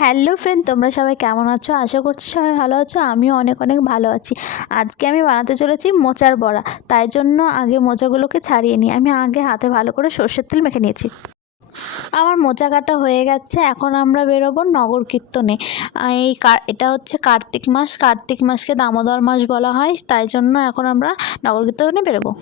Hello friend, তোমরা সবাই কেমন আছো? আশা করছি সবাই ভালো আছো। আমিও অনেক অনেক ভালো আছি। আজকে আমি বানাতে চলেছি মোচার বড়া। তাই জন্য আগে মোচাগুলোকে ছাড়িয়ে নিই। আমি আগে হাতে ভালো করে সর্ষের তেল মেখে নিয়েছি। আমার মোচা কাটা হয়ে গেছে। এখন আমরা বেরোবো নগর কীর্তনে। এটা হচ্ছে কার্তিক মাস। কার্তিক মাসকে দামোদর মাস বলা হয়, তাই জন্য এখন আমরা নগর কীর্তনে বেরোবো।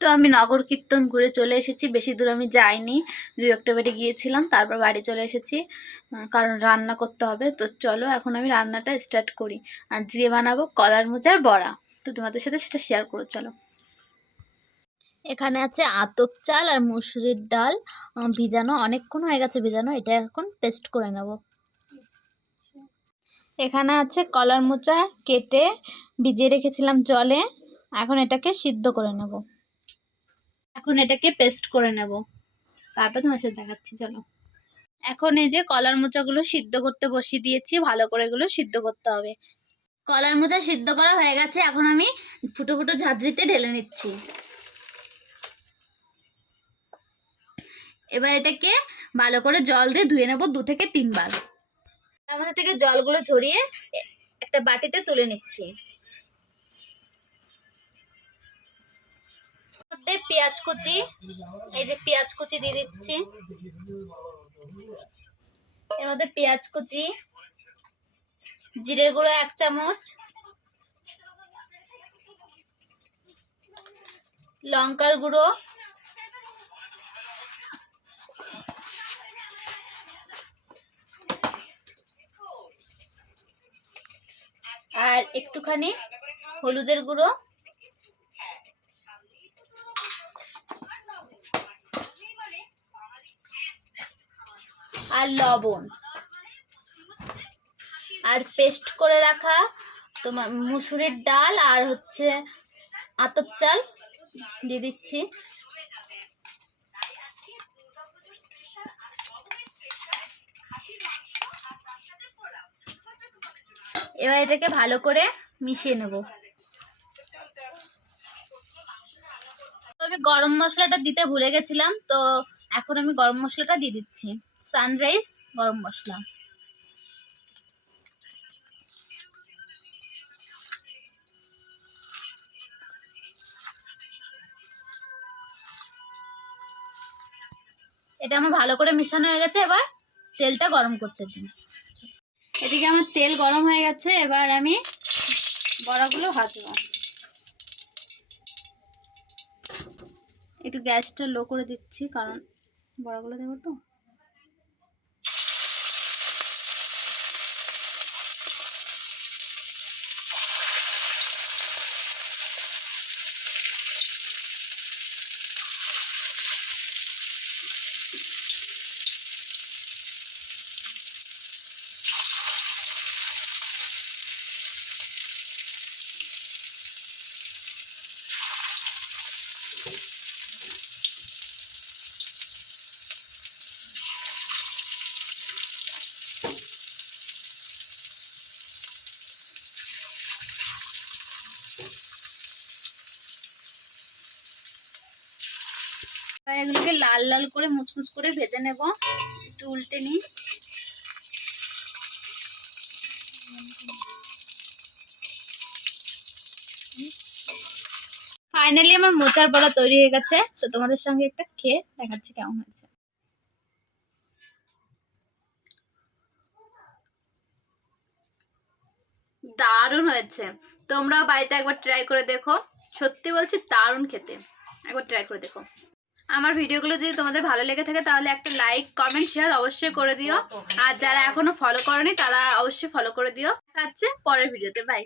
তো আমি নগর কীর্তন ঘুরে চলে এসেছি। বেশি দূর আমি যাইনি, 2-1টা বাড়ি গিয়েছিলাম, তারপর বাড়ি চলে এসেছি, কারণ রান্না করতে হবে। তো চলো এখন আমি রান্নাটা স্টার্ট করি। আজকে বানাবো কলার মোচার বড়া। তো তোমাদের সাথে সেটা শেয়ার করো, চলো। এখানে আছে আতপ চাল আর মুসুরির ডাল, ভিজানো, অনেকক্ষণ হয়ে গেছে ভিজানো। এটা এখন পেস্ট করে নেব। এখানে আছে কলার মোচা, কেটে ভিজিয়ে রেখেছিলাম জলে। এখন এটাকে সিদ্ধ করে নেব। এখন এটাকে পেস্ট করে নেব, তারপর তোমার সাথে দেখাচ্ছি, চলো। এখন এই যে কলার মোচাগুলো সিদ্ধ করতে বসিয়ে দিয়েছি। ভালো করে এগুলো সিদ্ধ করতে হবে। কলার মোচা সিদ্ধ করা হয়ে গেছে। এখন আমি ফুটো ফুটো ঝাঁঝরিতে ঢেলে নিচ্ছি। এবার এটাকে ভালো করে জল দিয়ে ধুয়ে নেব 2 থেকে 3 বার। তার মধ্যে থেকে জলগুলো ঝরিয়ে একটা বাটিতে তুলে নিচ্ছি। মধ্যে পেঁয়াজ কুচি, এই যে পেঁয়াজ কুচি দিয়ে দিচ্ছি। এর মধ্যে পেঁয়াজ কুচি, জিরের গুঁড়ো 1 চামচ, লঙ্কার গুঁড়ো, আর একটুখানি হলুদের গুঁড়ো, আর লবণ, আর পেস্ট করে রাখা তোমার মুসুরির ডাল আর হচ্ছে আতপ চাল দিয়ে দিচ্ছি। এবার এটাকে ভালো করে মিশিয়ে নেব। আমি গরম মশলাটা দিতে ভুলে গেছিলাম, তো এখন আমি গরম মশলাটা দিয়ে দিচ্ছি। সানরাইজ গরম মশলা। এটা আমার ভালো করে মিশানো হয়ে গেছে। এবার তেলটা গরম করতে দিন। এদিকে আমার তেল গরম হয়ে গেছে। এবার আমি বড়াগুলো ভাজবো। একটু গ্যাসটা লো করে দিচ্ছি, কারণ বড়াগুলো দেবো তো। এগুলোকে লাল লাল করে মুচমুচ করে ভেজে নেব। একটু উল্টে নিই। ফাইনালি আমার মোচার বড়া তৈরি হয়ে গেছে। তো তোমাদের সঙ্গে একটা খেয়ে দেখাচ্ছি কেমন হয়েছে। দারুণ হয়েছে। তোমরাও বাড়িতে একবার ট্রাই করে দেখো। সত্যি বলছি, দারুণ খেতে। একবার ট্রাই করে দেখো। আমার ভিডিওগুলো যদি তোমাদের ভালো লেগে থাকে তাহলে একটা লাইক কমেন্ট শেয়ার অবশ্যই করে দিও। আর যারা এখনো ফলো করনি তারা অবশ্যই ফলো করে দিও। দেখা হচ্ছে পরের ভিডিওতে। বাই।